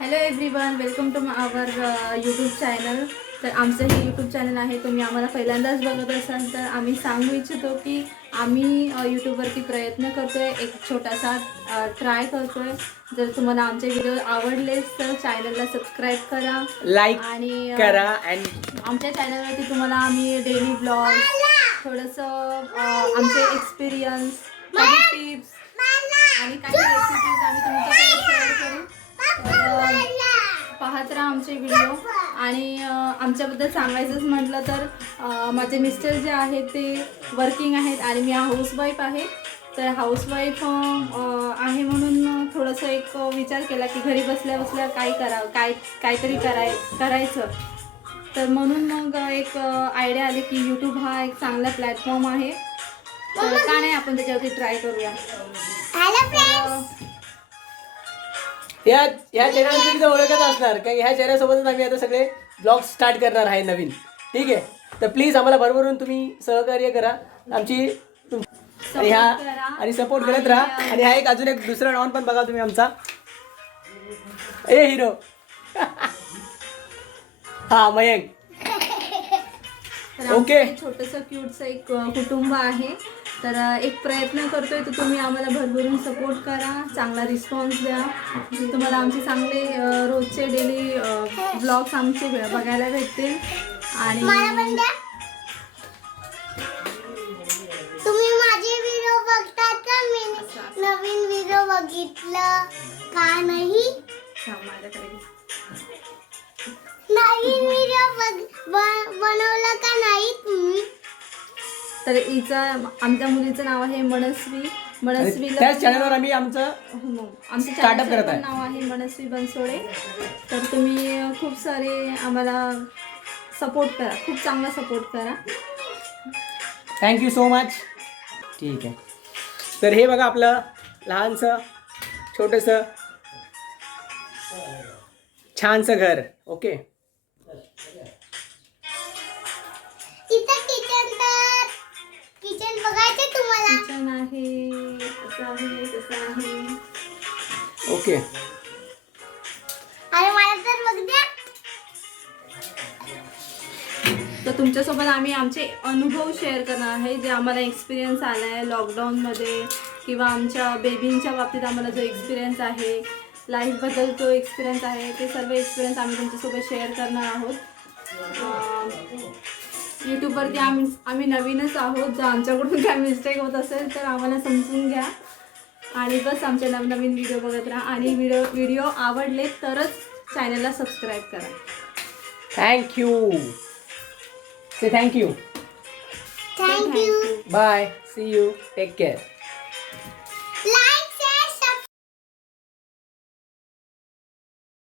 Hello everyone, welcome to our YouTube channel. तर आमचं हे यूट्यूब चॅनल आहे. तुम्ही आम्हाला पहिल्यांदाच बघत असाल तर आम्ही सांगू इच्छितो की आम्ही यूट्यूबवरती प्रयत्न करतो आहे, एक छोटासा ट्राय करतो आहे. जर तुम्हाला आमचे व्हिडिओ आवडलेच तर चॅनलला सबस्क्राईब करा, लाईक आणि करा. आणि आमच्या चॅनलवरती तुम्हाला आम्ही डेली ब्लॉग, थोडंसं आमचे एक्सपिरियन्स, काही टिप्स आणि काही रेसिपीज आम्ही तुमच्यासोबत शेअर करू. पाहत राहा आमचे व्हिडिओ. आणि आमच्याबद्दल सांगायचंच म्हटलं तर माझे मिस्टर जे आहेत ते वर्किंग आहेत आणि मी हाऊसवाईफ आहे. तर हाऊसवाईफ आहे म्हणून थोडंसं एक विचार केला की घरी बसल्या बसल्या काहीतरी करायचं. तर म्हणून मग एक आयडिया आली की यूट्यूब हा एक चांगला प्लॅटफॉर्म आहे, तर का नाही आपण त्याच्यावरती ट्राय करूया. ह्या चॅनल तुम्ही ओळखत असणार, कारण ह्या चॅनलसोबतच आम्ही आता सगळे ब्लॉग स्टार्ट करणार आहे नवीन. ठीक आहे, तर प्लीज आम्हाला भरभरून तुम्ही सहकार्य करा आमची आणि सपोर्ट करत राहा. आणि हा अजून एक दुसरा डॉन पण बघा तुम्ही आमचा हिरो हा मयंक. ओके, छोटंसं क्यूटचं एक कुटुंब आहे. तर एक प्रयत्न करतोय, तर तुम्ही आम्हाला भरभरून सपोर्ट करा, चांगला रिस्पॉन्स द्या. तुम्हाला आमचे चांगले रोजचे डेली ब्लॉग्स आमचे बघायला भेटतील. आणि तुम्ही माझे व्हिडिओ बघतात का? मी नवीन व्हिडिओ बघितलं का नाही? नवीन व्हिडिओ बनवला का नाही तुम्ही? तर आमच्या मुलीचं नाव आहे मनस्वी. त्याच चॅनलवर आम्ही आमचं आमचं स्टार्टअप करत आहे. नाव आहे मनस्वी बनसोडे. तर तुम्ही खूप सारे आम्हाला सपोर्ट करा, खूप चांगला सपोर्ट करा. Thank you so much. ठीक आहे, तर हे बघा आपलं लहानसं छोटंसं छानसं घर. ओके, किचन बघायचे तुम्हाला? किचन आहे, असं आहे, तसं आहे. ओके. अरे मला तर बघ द्या. तर तुमच्यासोबत आम्ही आमचे अनुभव शेअर करणार आहे, जे आम्हाला एक्सपिरियन्स आला आहे लॉकडाऊनमध्ये, किंवा आमच्या बेबींच्या बाबतीत आम्हाला जो एक्सपिरियन्स आहे, लाईफबद्दल जो एक्सपिरियन्स आहे, ते सर्व एक्सपिरियन्स आम्ही तुमच्यासोबत शेअर करणार आहोत. यूट्यूबवरती आम्ही नवीनच आहोत. जर आमच्याकडून काय मिस्टेक होत असेल तर आम्हाला समजून घ्या, आणि बस आमचे नवनवीन व्हिडिओ बघत राहा. आणि व्हिडिओ आवडले तरच चॅनलला सबस्क्राईब करा. Thank you. Say thank you. Thank you. Bye. See you. Take care.